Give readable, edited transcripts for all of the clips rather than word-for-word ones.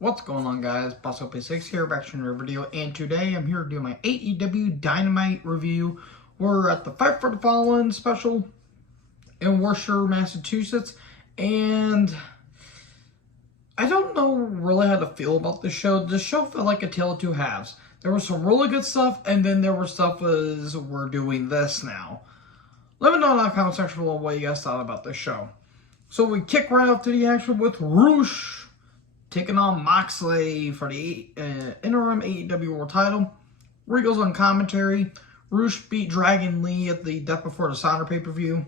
What's going on, guys? BossOP6 here, back to another video, and today I'm here to do my AEW Dynamite review. We're at the Fight for the Fallen special in Worcester, Massachusetts, and I don't know really how to feel about this show. The show felt like a tale of two halves. There was some really good stuff, and then there was stuff as we're doing this now. Let me know in the comment section below what you guys thought about this show. So we kick right off to the action with Roosh taking on Moxley for the interim AEW World title. Where he goes on commentary. Roosh beat Dragon Lee at the Death Before Dishonor pay-per-view.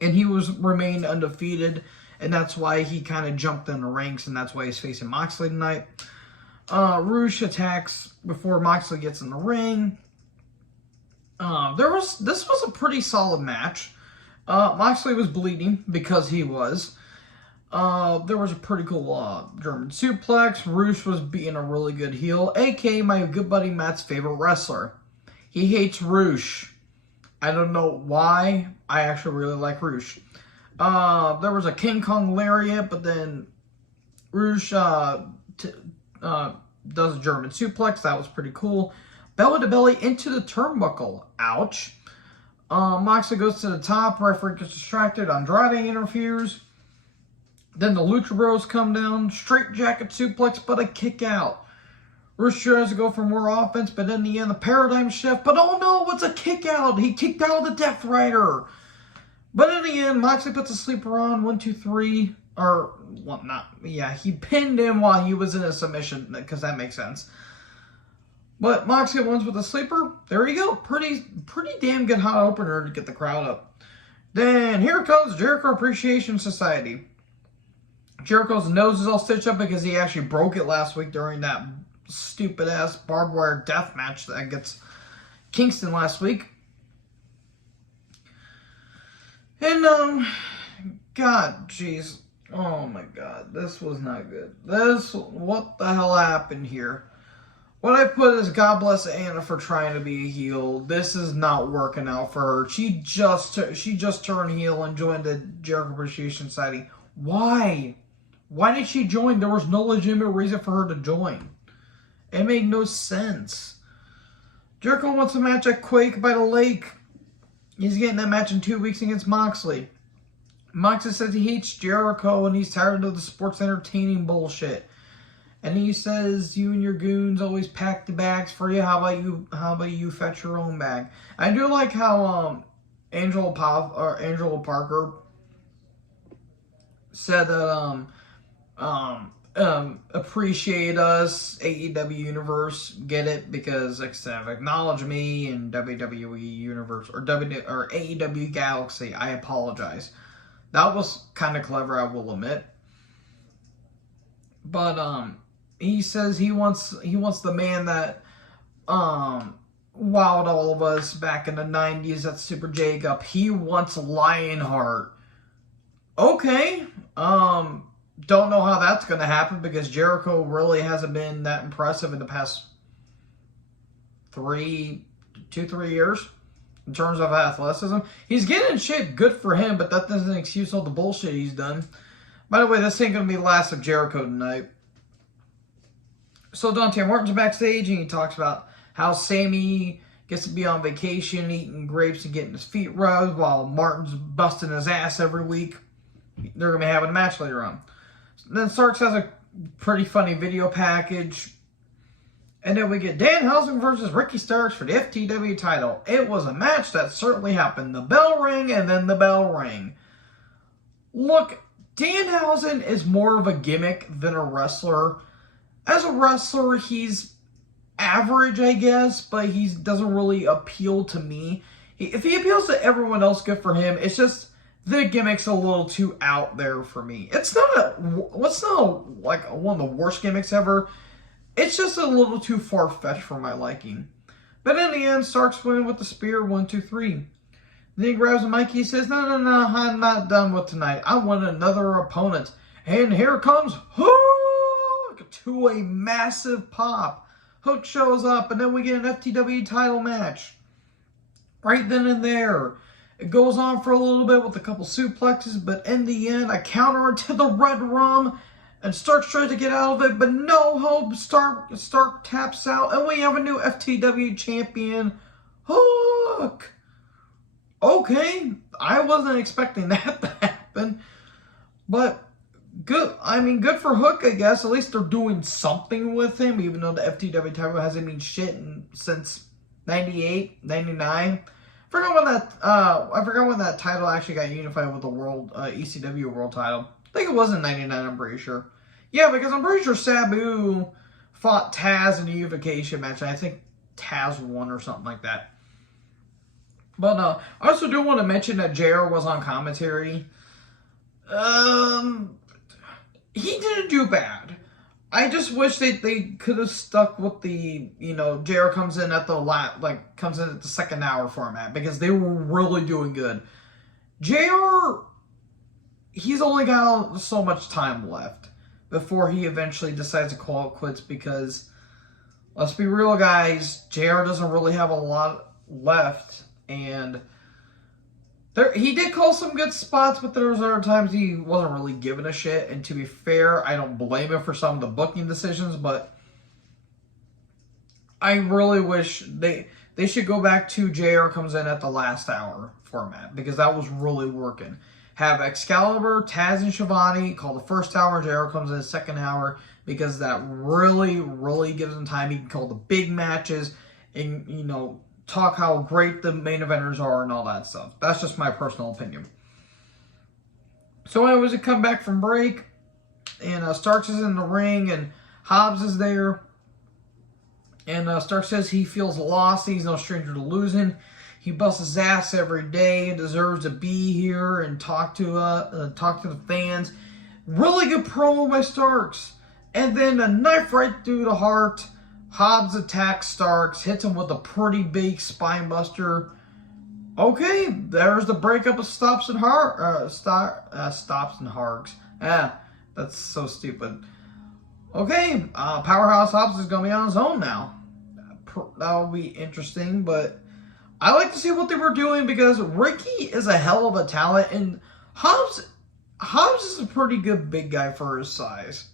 And he remained undefeated. And that's why he kind of jumped in the ranks. And that's why he's facing Moxley tonight. Roosh attacks before Moxley gets in the ring. This was a pretty solid match. Moxley was bleeding because he was. There was a pretty cool German suplex. Roosh was being a really good heel, aka my good buddy Matt's favorite wrestler. He hates Roosh. I don't know why. I actually really like Roosh. There was a King Kong lariat, but then Roosh does a German suplex. That was pretty cool. Belly to belly into the turnbuckle. Ouch. Moxley goes to the top. Referee gets distracted. Andrade interferes. Then the Lucha Bros come down, straight jacket suplex, but a kick out. Roosh tries to go for more offense, but in the end, the paradigm shift. But oh no, it's a kick out. He kicked out of the Death Rider. But in the end, Moxley puts a sleeper on, 1, 2, 3. Or, well, not, yeah, he pinned him while he was in a submission, because that makes sense. But Moxley wins with a sleeper. There you go. Pretty damn good hot opener to get the crowd up. Then here comes Jericho Appreciation Society. Jericho's nose is all stitched up because he actually broke it last week during that stupid-ass barbed wire death match that gets Kingston last week. And, God, jeez. Oh, my God. This was not good. What the hell happened here? What I put is God bless Anna for trying to be a heel. This is not working out for her. She just turned heel and joined the Jericho Appreciation Society. Why? Why did she join? There was no legitimate reason for her to join. It made no sense. Jericho wants a match at Quake by the Lake. He's getting that match in 2 weeks against Moxley. Moxley says he hates Jericho and he's tired of the sports entertaining bullshit. And he says, you and your goons always pack the bags for you. How about you fetch your own bag? I do like how Angela Parker said that appreciate us, AEW Universe, get it, because acknowledge me in WWE Universe or AEW Galaxy. I apologize. That was kind of clever, I will admit. But he says he wants the man that wowed all of us back in the 90s. That's Super Jacob. He wants Lionheart. Okay. Don't know how that's going to happen because Jericho really hasn't been that impressive in the past 2-3 years in terms of athleticism. He's getting in shape, good for him, but that doesn't excuse all the bullshit he's done. By the way, this ain't going to be the last of Jericho tonight. So Dante Martin's backstage and he talks about how Sammy gets to be on vacation, eating grapes and getting his feet rubbed while Martin's busting his ass every week. They're going to be having a match later on. Then Starks has a pretty funny video package. And then we get Danhausen versus Ricky Starks for the FTW title. It was a match that certainly happened. The bell rang and then the bell rang. Look, Danhausen is more of a gimmick than a wrestler. As a wrestler, he's average, I guess, but he doesn't really appeal to me. If he appeals to everyone else, good for him. It's just the gimmick's a little too out there for me. It's not like one of the worst gimmicks ever. It's just a little too far-fetched for my liking. But in the end, Starks win with the spear, 1, 2, 3. Then he grabs the mic, he says, no, I'm not done with tonight. I want another opponent. And here comes Hook to a massive pop. Hook shows up, and then we get an FTW title match. Right then and there. It goes on for a little bit with a couple suplexes, but in the end, a counter into the Red Rum, And Stark tries to get out of it, but no hope. Stark taps out, and we have a new FTW champion, Hook. Okay, I wasn't expecting that to happen, but good. I mean, good for Hook, I guess. At least they're doing something with him, even though the FTW title hasn't been shit since 98, 99. I forgot when that title actually got unified with the world ECW world title. I think it was in 99, I'm pretty sure. Yeah, because I'm pretty sure Sabu fought Taz in a unification match, and I think Taz won or something like that. But I also do want to mention that JR was on commentary. He didn't do bad. I just wish they could have stuck with the, JR comes in at the second hour format, because they were really doing good. JR, he's only got so much time left before he eventually decides to call it quits, because let's be real, guys, JR doesn't really have a lot left, and he did call some good spots, but there was other times he wasn't really giving a shit, and to be fair, I don't blame him for some of the booking decisions, but I really wish they should go back to JR comes in at the last hour format, because that was really working. Have Excalibur, Taz, and Shivani call the first hour. JR comes in the second hour, because that really, really gives him time. He can call the big matches and, talk how great the main eventers are and all that stuff. That's just my personal opinion. So anyways, we come back from break, and Starks is in the ring, and Hobbs is there. And Stark says he feels lost. He's no stranger to losing. He busts his ass every day and deserves to be here and talk to the fans. Really good promo by Starks. And then a knife right through the heart. Hobbs attacks Starks, hits him with a pretty big spine buster. Okay, there's the breakup of Stops and Hargs. That's so stupid. Okay, Powerhouse Hobbs is going to be on his own now. That'll be interesting, but I like to see what they were doing, because Ricky is a hell of a talent, and Hobbs is a pretty good big guy for his size.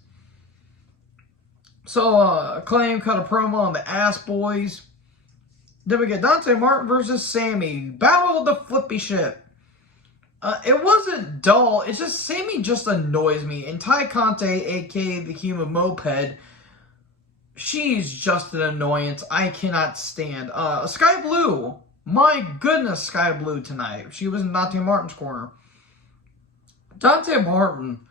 So, Acclaim cut a promo on the Ass Boys. Then we get Dante Martin versus Sammy. Battle of the Flippy Shit. It wasn't dull. It's just Sammy just annoys me. And Ty Conte, a.k.a. the Human Moped, she's just an annoyance I cannot stand. Sky Blue. My goodness, Sky Blue tonight. She was in Dante Martin's corner. Dante Martin.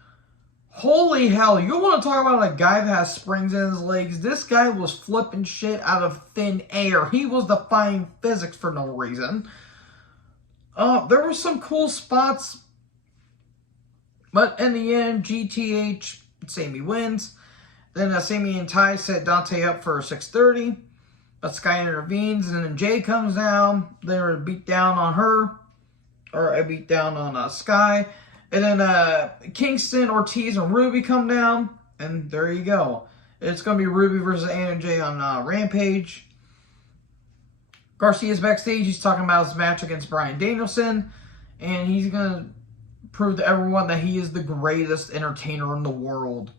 Holy hell, you want to talk about a guy that has springs in his legs? This guy was flipping shit out of thin air. He was defying physics for no reason. There were some cool spots, but in the end, GTH, Sammy wins. Then Sammy and Ty set Dante up for 6:30, but Sky intervenes, and then Jay comes down. They're beat down on her, or a beat down on Sky. And then Kingston, Ortiz, and Ruby come down. And there you go. It's going to be Ruby versus Anna Jay on Rampage. Garcia's backstage. He's talking about his match against Bryan Danielson. And he's going to prove to everyone that he is the greatest entertainer in the world.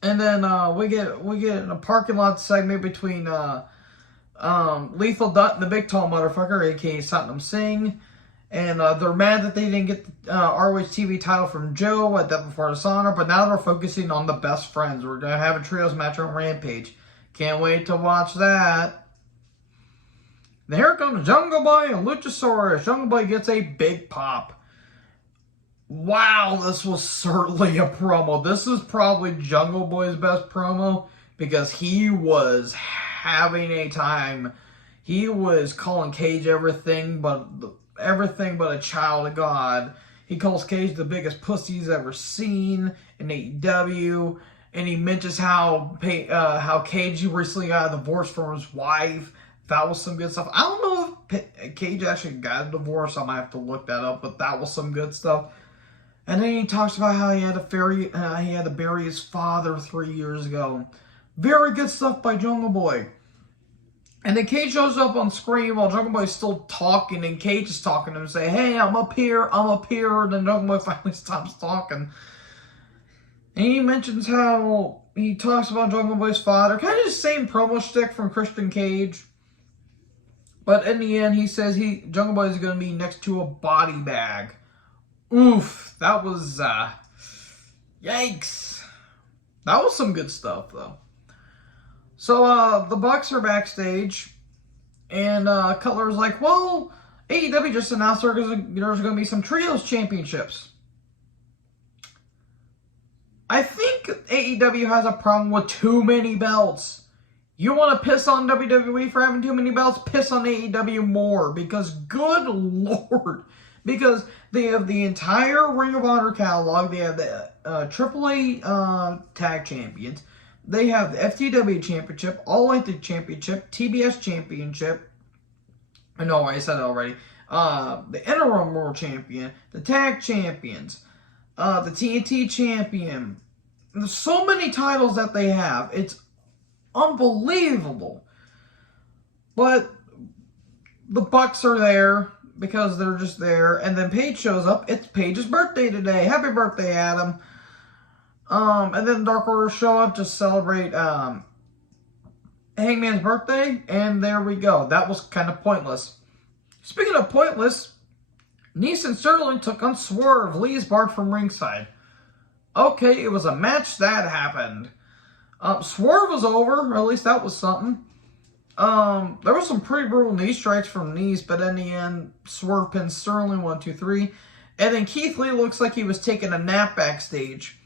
And then we get a parking lot segment between Lethal Dutt and the big tall motherfucker, a.k.a. Satnam Singh. And they're mad that they didn't get the ROH TV title from Joe at Death Before Dishonor, but now they're focusing on the best friends. We're going to have a trios match on Rampage. Can't wait to watch that. Then here comes Jungle Boy and Luchasaurus. Jungle Boy gets a big pop. Wow, this was certainly a promo. This is probably Jungle Boy's best promo, because he was having a time. He was calling Cage everything but a child of God. He calls Cage the biggest pussy he's ever seen in AEW, and he mentions how Cage recently got a divorce from his wife. That was some good stuff. I don't know if Cage actually got a divorce. I might have to look that up, but that was some good stuff. And then he talks about how he had to bury his father 3 years ago. Very good stuff by Jungle Boy. And then Cage shows up on screen while Jungle Boy is still talking, and Cage is talking to him and say, "Hey, I'm up here. And then Jungle Boy finally stops talking. And he mentions how he talks about Jungle Boy's father. Kind of the same promo stick from Christian Cage. But in the end, he says Jungle Boy is going to be next to a body bag. Oof. That was, yikes. That was some good stuff, though. So, the Bucks are backstage. And Cutler's like, well, AEW just announced there's going to be some Trios Championships. I think AEW has a problem with too many belts. You want to piss on WWE for having too many belts? Piss on AEW more. Because, good lord. Because they have the entire Ring of Honor catalog. They have the AAA Tag Champions. They have the FTW Championship, All Elite Championship, TBS Championship. I know I said it already. The Interim World Champion, the Tag Champions, the TNT Champion. There's so many titles that they have. It's unbelievable. But the Bucks are there because they're just there. And then Paige shows up. It's Paige's birthday today. Happy birthday, Adam. And then Dark Order show up to celebrate Hangman's birthday. And there we go. That was kind of pointless. Speaking of pointless, Nice and Sterling took on Swerve, Lee's barred from ringside. Okay, it was a match that happened. Swerve was over, or at least that was something. There was some pretty brutal knee strikes from Nice, but in the end, Swerve pinned Sterling 1, 2, 3. And then Keith Lee looks like he was taking a nap backstage.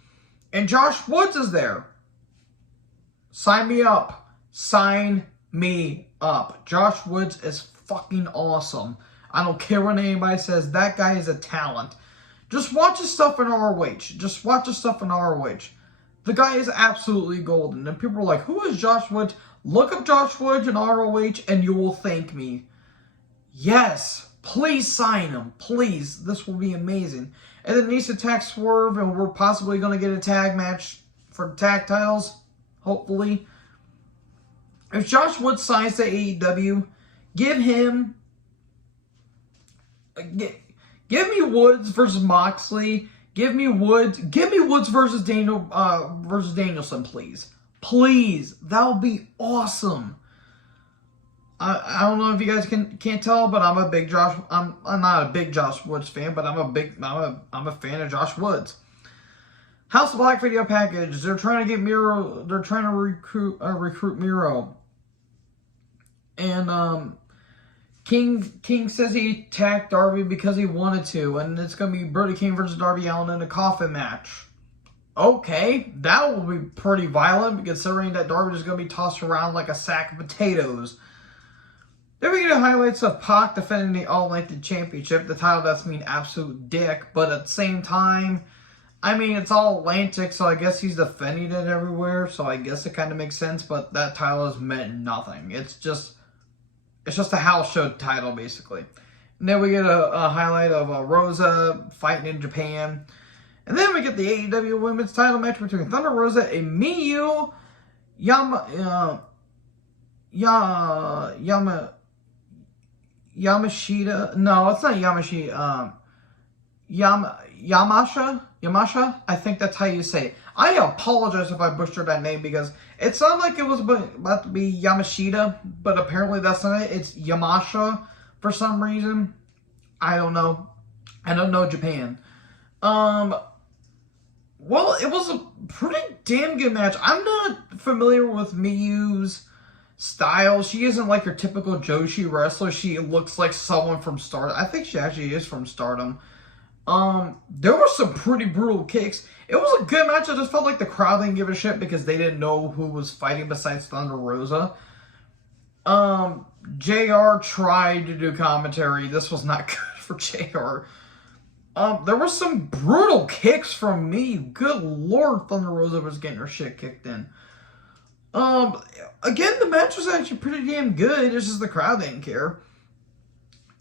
And Josh Woods is there. Sign me up. Sign me up. Josh Woods is fucking awesome. I don't care what anybody says. That guy is a talent. Just watch his stuff in ROH. Just watch his stuff in ROH. The guy is absolutely golden. And people are like, who is Josh Woods? Look up Josh Woods in ROH and you will thank me. Yes. Please sign him. Please. This will be amazing. And then Nice attacks Swerve, and we're possibly going to get a tag match for the tag titles. Hopefully. If Josh Woods signs to AEW, give him... Give me Woods versus Moxley. Give me Woods versus Danielson, please. Please. That would be awesome. I don't know if you guys can't tell, but I'm a big Josh. I'm not a big Josh Woods fan, but I'm a fan of Josh Woods. House of Black video package. They're trying to get Miro. They're trying to recruit Miro. And King says he attacked Darby because he wanted to, and it's gonna be Brody King versus Darby Allin in a coffin match. Okay, that will be pretty violent, considering that Darby is gonna be tossed around like a sack of potatoes. Then we get highlights of Pac defending the All Elite Championship. The title does mean absolute dick, but at the same time, I mean, it's all Atlantic, so I guess he's defending it everywhere, so I guess it kind of makes sense, but that title has meant nothing. It's just a house show title, basically. And then we get a highlight of Rosa fighting in Japan. And then we get the AEW Women's title match between Thunder Rosa and Miyu Yamashita. No, it's not Yamashita. Yamasha? I think that's how you say it. I apologize if I butchered that name because it sounded like it was about to be Yamashita, but apparently that's not it. It's Yamasha for some reason. I don't know. I don't know Japan. Well, it was a pretty damn good match. I'm not familiar with Miyu's style. She isn't like your typical Joshi wrestler. She looks like someone from Stardom. I think she actually is from Stardom. There were some pretty brutal kicks. It was a good match. I just felt like the crowd didn't give a shit because they didn't know who was fighting besides Thunder Rosa. JR tried to do commentary. This was not good for JR. There were some brutal kicks from me. Good lord, Thunder Rosa was getting her shit kicked in. Again, the match was actually pretty damn good. It's just the crowd didn't care.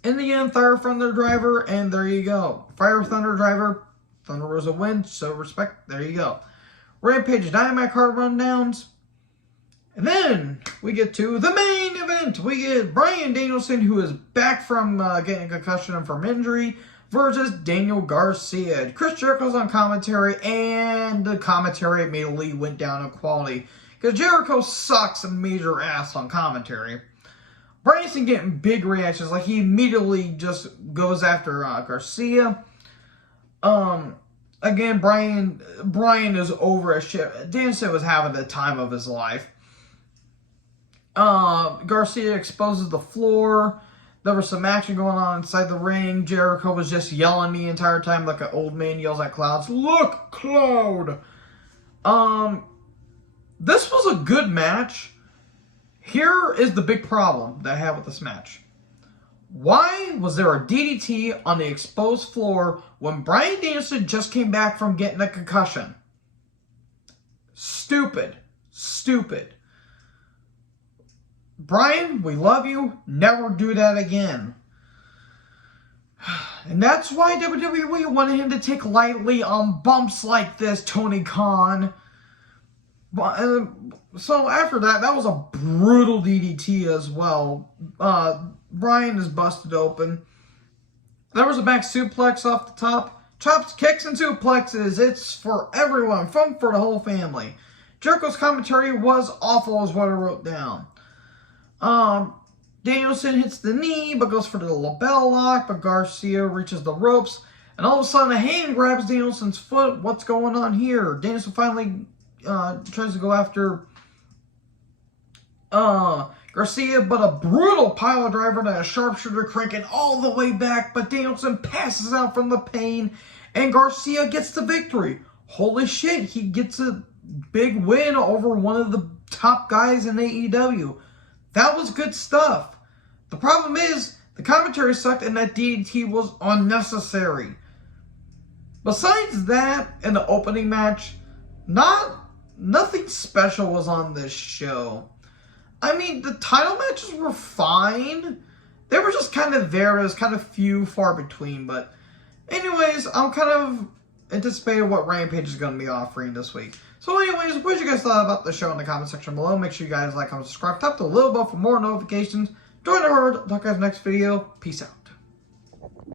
In the end, Fire Thunder Driver, and there you go. Fire Thunder Driver, Thunder Rosa wins, so respect, there you go. Rampage Dynamite card rundowns. And then we get to the main event. We get Bryan Danielson, who is back from getting a concussion and from injury, versus Daniel Garcia. Chris Jericho's on commentary, and the commentary immediately went down in quality because Jericho sucks a major ass on commentary. Bryan's getting big reactions, like he immediately just goes after Garcia. Again, Bryan is over as shit. Danielson was having the time of his life. Garcia exposes the floor. There was some action going on inside the ring. Jericho was just yelling the entire time like an old man yells at clouds. Look, Cloud! This was a good match. Here is the big problem that I have with this match. Why was there a DDT on the exposed floor when Bryan Danielson just came back from getting a concussion? Stupid. Stupid. Bryan, we love you. Never do that again. And that's why WWE wanted him to take lightly on bumps like this, Tony Khan. So after that was a brutal DDT as well. Bryan is busted open. There was a back suplex off the top. Chops, kicks, and suplexes. It's for everyone, for the whole family. Jericho's commentary was awful is what I wrote down. Danielson hits the knee, but goes for the lapel lock, but Garcia reaches the ropes, and all of a sudden a hand grabs Danielson's foot. What's going on here? Danielson finally tries to go after Garcia, but a brutal pile driver to a sharpshooter cranking all the way back, but Danielson passes out from the pain, and Garcia gets the victory. Holy shit, he gets a big win over one of the top guys in AEW. That was good stuff. The problem is, the commentary sucked and that DDT was unnecessary. Besides that, in the opening match, nothing special was on this show. I mean, the title matches were fine. They were just kind of there. It was kind of few, far between. But anyways, I'm kind of anticipating what Rampage is going to be offering this week. So anyways, what did you guys thought about the show in the comment section below? Make sure you guys like, comment, subscribe, tap the little bell for more notifications. Join the herd. Talk to you guys next video. Peace out.